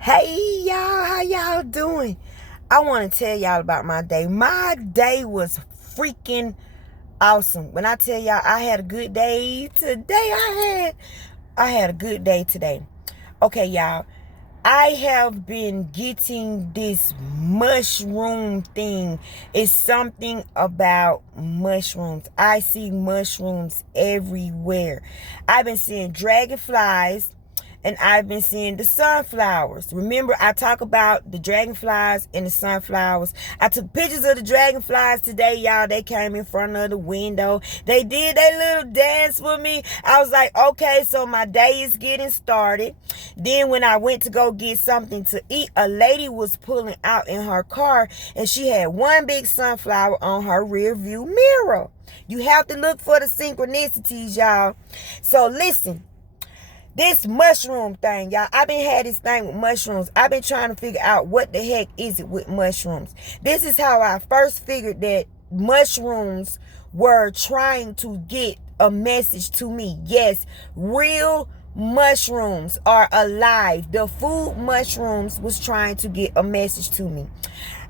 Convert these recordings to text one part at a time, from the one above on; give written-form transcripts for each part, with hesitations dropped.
Hey y'all, how y'all doing? I want to tell y'all about my day. My day was freaking awesome. When I tell y'all I had a good day today, I had a good day today. Okay, y'all. I have been getting this mushroom thing. It's something about mushrooms. I see mushrooms everywhere. I've been seeing dragonflies and I've been seeing the sunflowers. Remember, I talk about the dragonflies and the sunflowers. I took pictures of the dragonflies today, y'all. They came in front of the window. They did their little dance with me. I was like, okay, so my day is getting started. Then when I went to go get something to eat, a lady was pulling out in her car and she had one big sunflower on her rear view mirror. You have to look for the synchronicities, y'all. So listen. This mushroom thing, y'all. I've been had this thing with mushrooms. I've been trying to figure out what the heck is it with mushrooms. This is how I first figured that mushrooms were trying to get a message to me. Yes, real mushrooms are alive. The food mushrooms was trying to get a message to me.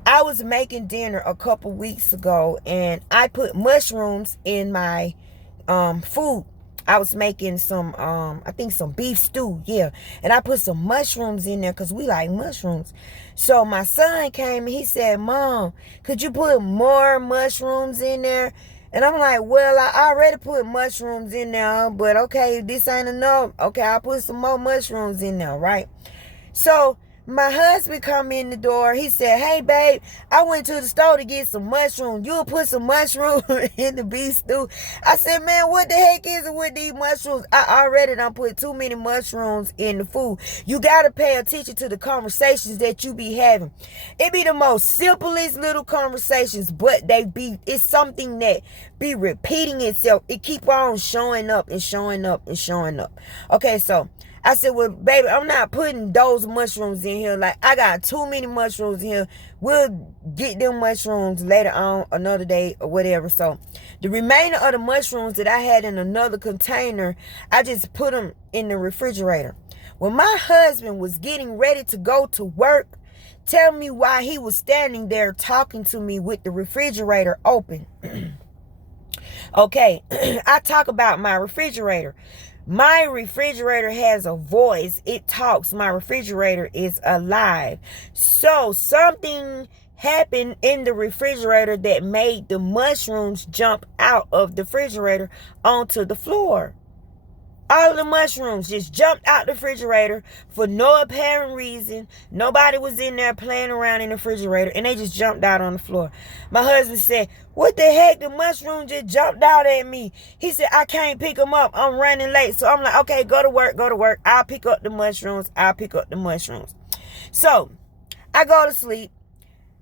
I was making dinner a couple weeks ago and I put mushrooms in my food. I was making some I think some beef stew, yeah. And I put some mushrooms in there because we like mushrooms. So my son came and he said, Mom, could you put more mushrooms in there? And I'm like, well, I already put mushrooms in there, but okay, this ain't enough. Okay, I'll put some more mushrooms in there, right? So my husband come in the door. He said, hey, babe, I went to the store to get some mushrooms. You'll put some mushrooms in the beef stew. I said, man, what the heck is it with these mushrooms? I already done put too many mushrooms in the food. You got to pay attention to the conversations that you be having. It be the most simplest little conversations, but it's something that be repeating itself. It keep on showing up and showing up and showing up. Okay, so I said, well, baby, I'm not putting those mushrooms in here. Like, I got too many mushrooms in here. We'll get them mushrooms later on, another day or whatever. So the remainder of the mushrooms that I had in another container, I just put them in the refrigerator. When my husband was getting ready to go to work, tell me why he was standing there talking to me with the refrigerator open. Okay, I talk about my refrigerator. My refrigerator has a voice. It talks. My refrigerator is alive. So something happened in the refrigerator that made the mushrooms jump out of the refrigerator onto the floor. All of the mushrooms just jumped out the refrigerator for no apparent reason. Nobody was in there playing around in the refrigerator, and they just jumped out on the floor. My husband said, what the heck? The mushroom just jumped out at me. He said, I can't pick them up. I'm running late. So I'm like, okay, go to work, go to work. I'll pick up the mushrooms. So I go to sleep.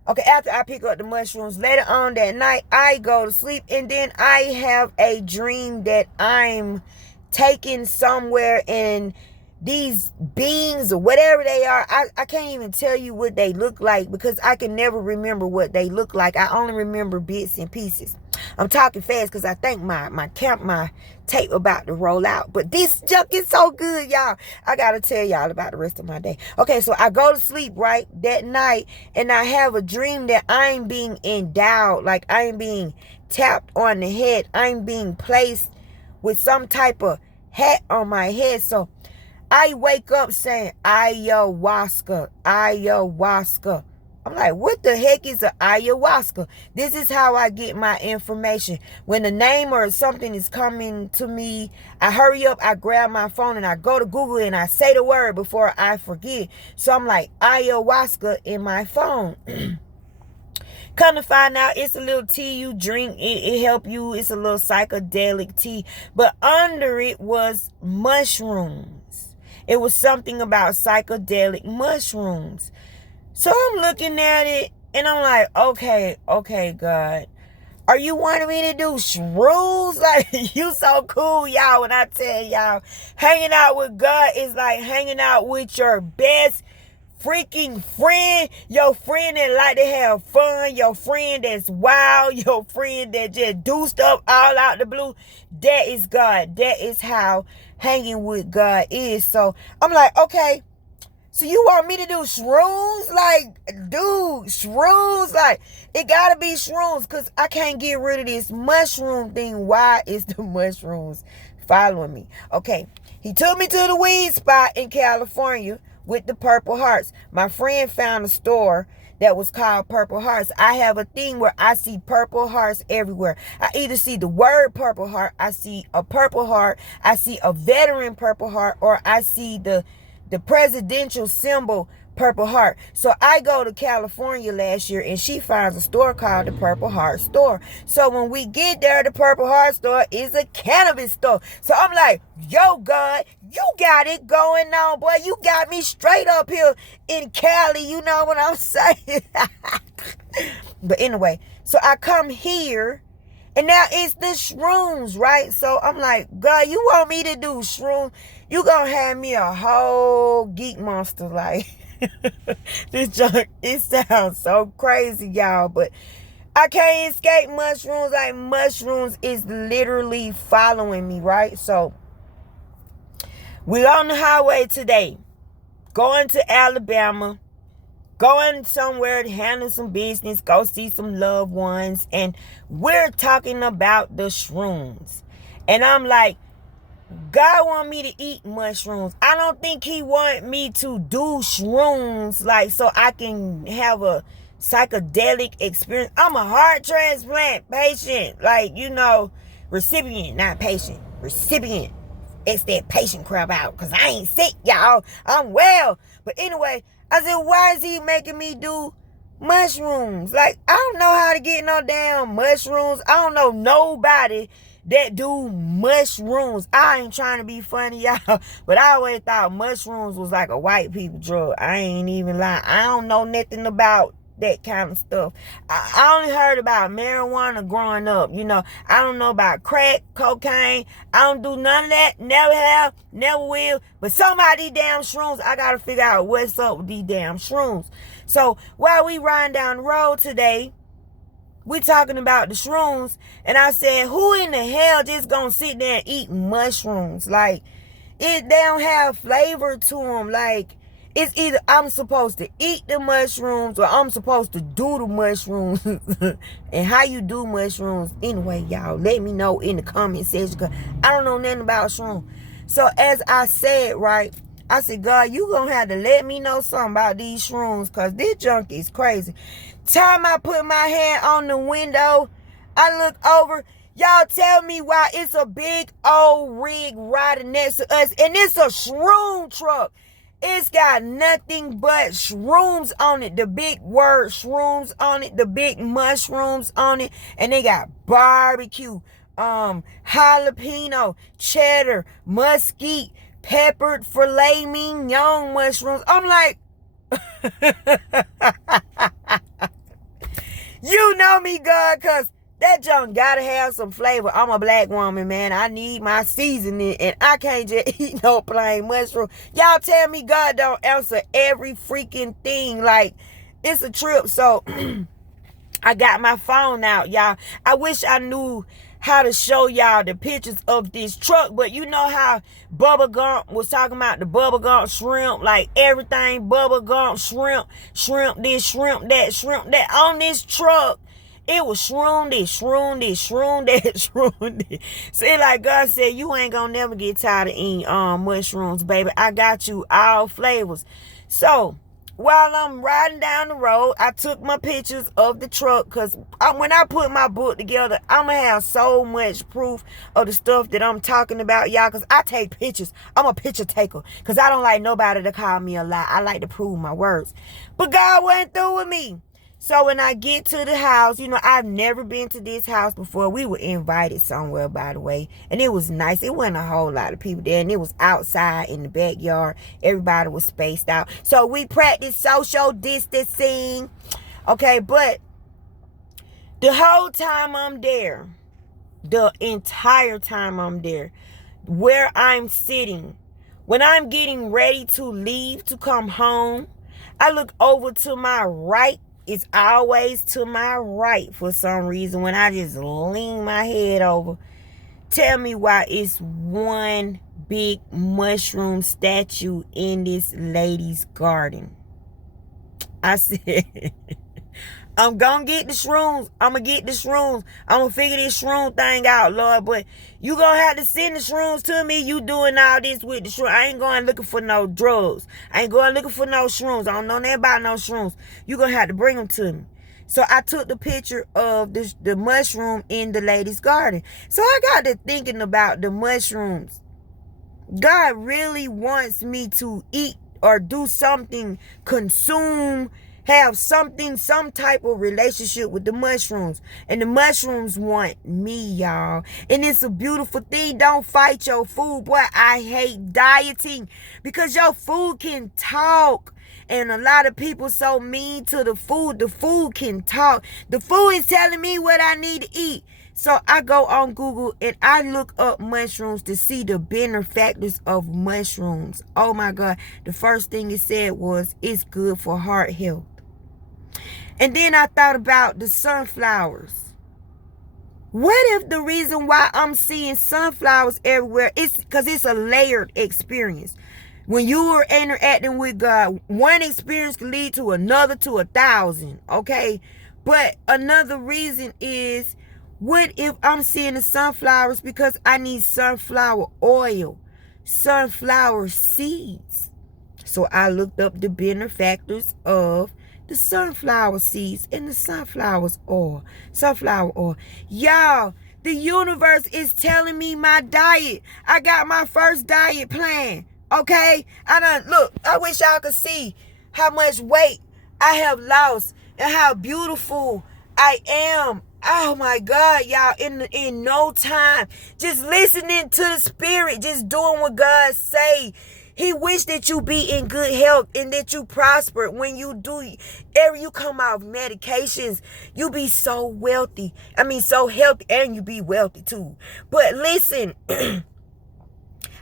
Okay, after I pick up the mushrooms, later on that night, I go to sleep, and then I have a dream that I'm taken somewhere and these beings or whatever they are, I can't even tell you what they look like because I can never remember what they look like. I only remember bits and pieces. I'm talking fast because I think my tape about to roll out. But this junk is so good, y'all. I got to tell y'all about the rest of my day. Okay, so I go to sleep, right, that night, and I have a dream that I'm being endowed, like I'm being tapped on the head. I'm being placed with some type of hat on my head. So I wake up saying ayahuasca. I'm like, what the heck is an ayahuasca? This is how I get my information. When a name or something is coming to me, I hurry up, I grab my phone and I go to Google and I say the word before I forget. So I'm like, ayahuasca in my phone. Come to find out, it's a little tea you drink. It help you. It's a little psychedelic tea. But under it was mushrooms. It was something about psychedelic mushrooms. So I'm looking at it and I'm like, okay, God. Are you wanting me to do shrooms? Like, you so cool, y'all. When I tell y'all, hanging out with God is like hanging out with your best freaking friend, your friend that like to have fun, your friend that's wild, your friend that just do stuff all out the blue. That is God. That is how hanging with God is. So I'm like, okay. So you want me to do shrooms? Like, dude, shrooms? Like, it gotta be shrooms because I can't get rid of this mushroom thing. Why is the mushrooms following me? Okay, he took me to the weed spot in California with the Purple Hearts. My friend found a store that was called Purple Hearts. I have a thing where I see Purple Hearts everywhere. I either see the word Purple Heart, I see a Purple Heart, I see a veteran Purple Heart, or I see the presidential symbol Purple Heart. So I go to California last year and she finds a store called the Purple Heart store. So when we get there, the Purple Heart store is a cannabis store. So I'm like, yo, God, you got it going on, boy. You got me straight up here in Cali. You know what I'm saying? But anyway, so I come here and now it's the shrooms, right? So I'm like, God, you want me to do shrooms? You gonna have me a whole geek monster. Like, this junk, it sounds so crazy, y'all. But I can't escape mushrooms. Like, mushrooms is literally following me, right? So we're on the highway today, going to Alabama, going somewhere to handle some business, go see some loved ones, and we're talking about the shrooms. And I'm like, God want me to eat mushrooms. I don't think he want me to do shrooms like so I can have a psychedelic experience. I'm a heart transplant patient. Like, you know, recipient, not patient. Recipient. It's that patient crap out. Because I ain't sick, y'all. I'm well. But anyway, I said, why is he making me do mushrooms? Like, I don't know how to get no damn mushrooms. I don't know nobody that do mushrooms. I ain't trying to be funny, y'all, but I always thought mushrooms was like a white people drug. I ain't even lying. I don't know nothing about that kind of stuff. I only heard about marijuana growing up. You know, I don't know about crack, cocaine. I don't do none of that. Never have, never will. But some of these damn shrooms, I got to figure out what's up with these damn shrooms. So while we riding down the road today, we talking about the shrooms, and I said, who in the hell just gonna sit there and eat mushrooms? Like, they don't have flavor to them. Like, it's either I'm supposed to eat the mushrooms or I'm supposed to do the mushrooms. And how you do mushrooms, anyway, y'all, let me know in the comment section, because I don't know nothing about shrooms. So as I said, right, I said, God, you gonna have to let me know something about these shrooms, because this junk is crazy. Time I put my hand on the window, I look over. Y'all tell me why it's a big old rig riding next to us, and it's a shroom truck. It's got nothing but shrooms on it. The big word shrooms on it, the big mushrooms on it, and they got barbecue, jalapeno, cheddar, mesquite, peppered filet mignon mushrooms. I'm like, you know me, God, because that junk gotta have some flavor. I'm a black woman, man. I need my seasoning, and I can't just eat no plain mushroom. Y'all tell me God don't answer every freaking thing. Like, it's a trip. So I got my phone out, y'all. I wish I knew how to show y'all the pictures of this truck, but you know how Bubba Gump was talking about the Bubba Gump shrimp, like everything Bubba Gump shrimp this, shrimp that. On this truck, it was shroom this, shroom that, shroom this. See, like God said, you ain't gonna never get tired of eating mushrooms, baby. I got you all flavors. So while I'm riding down the road, I took my pictures of the truck, because when I put my book together, I'm going to have so much proof of the stuff that I'm talking about, y'all, because I take pictures. I'm a picture taker, because I don't like nobody to call me a lie. I like to prove my words. But God went through with me. So when I get to the house, you know, I've never been to this house before. We were invited somewhere, by the way, and it was nice. It wasn't a whole lot of people there, and it was outside in the backyard. Everybody was spaced out. So we practiced social distancing. Okay, but the whole time I'm there, the entire time I'm there, where I'm sitting, when I'm getting ready to leave to come home, I look over to my right. It's always to my right for some reason when I just lean my head over. Tell me why it's one big mushroom statue in this lady's garden. I said, I'm gonna get the shrooms. I'm gonna get the shrooms. I'm gonna figure this shroom thing out, Lord. But you gonna have to send the shrooms to me. You doing all this with the shrooms. I ain't going looking for no drugs. I ain't going looking for no shrooms. I don't know nothing about no shrooms. You gonna have to bring them to me. So I took the picture of the mushroom in the lady's garden. So I got to thinking about the mushrooms. God really wants me to eat or do something, consume, have something, some type of relationship with the mushrooms. And the mushrooms want me, y'all. And it's a beautiful thing. Don't fight your food. Boy, I hate dieting because your food can talk. And a lot of people so mean to the food. The food can talk. The food is telling me what I need to eat. So I go on Google and I look up mushrooms to see the benefactors of mushrooms. Oh my God. The first thing it said was it's good for heart health. And then I thought about the sunflowers. What if the reason why I'm seeing sunflowers everywhere is because it's a layered experience? When you are interacting with God, one experience can lead to another, to 1,000, okay? But another reason is, what if I'm seeing the sunflowers because I need sunflower oil, sunflower seeds? So I looked up the benefactors of the sunflower seeds and the sunflower oil. Y'all, the universe is telling me my diet. I got my first diet plan. Okay? Look, I wish y'all could see how much weight I have lost and how beautiful I am. Oh my God, y'all, in no time, just listening to the spirit, just doing what God say. He wish that you be in good health and that you prosper. When you do, every you come off medications, you be so wealthy. I mean, so healthy, and you be wealthy too. But listen, I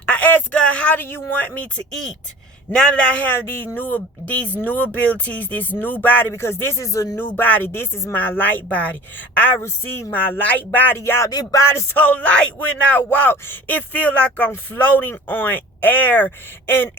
asked God, how do you want me to eat? Now that I have these new abilities, this new body, because this is a new body. This is my light body. I received my light body, y'all. This body's so light when I walk. It feels like I'm floating on air. And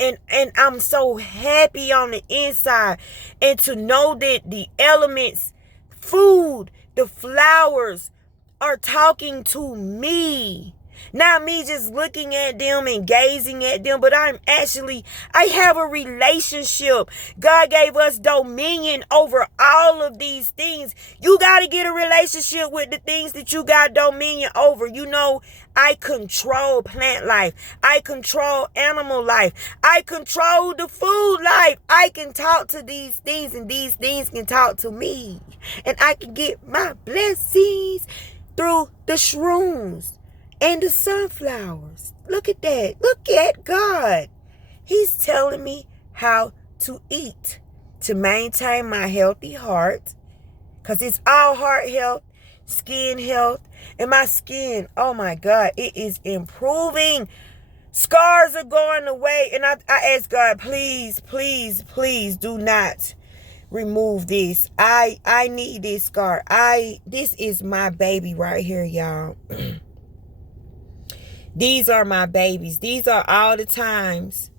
I'm so happy on the inside. And to know that the elements, food, the flowers are talking to me. Not me just looking at them and gazing at them, but I have a relationship. God gave us dominion over all of these things. You got to get a relationship with the things that you got dominion over. You know, I control plant life. I control animal life. I control the food life. I can talk to these things and these things can talk to me. And I can get my blessings through the shrooms and the sunflowers. Look at that. Look at God. He's telling me how to eat to maintain my healthy heart. Because it's all heart health, skin health. And my skin, oh my God, it is improving. Scars are going away. And I ask God, please, please, please do not remove this. I need this scar. This is my baby right here, y'all. These are my babies. These are all the times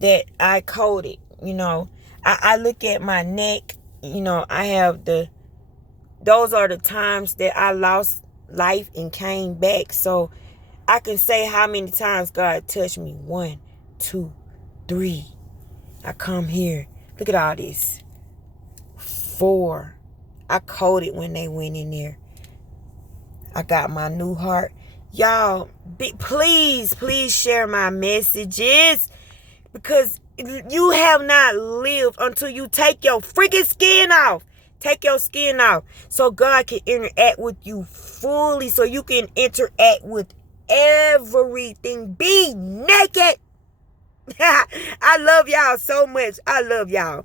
that I coded. You know, I look at my neck. You know, I have those are the times that I lost life and came back. So I can say how many times God touched me. 1, 2, 3. I come here. Look at all this. 4. I coded when they went in there. I got my new heart. Y'all, please share my messages, because you have not lived until you take your freaking skin off. Take your skin off so God can interact with you fully, so you can interact with everything. Be naked. I love y'all so much. I love y'all.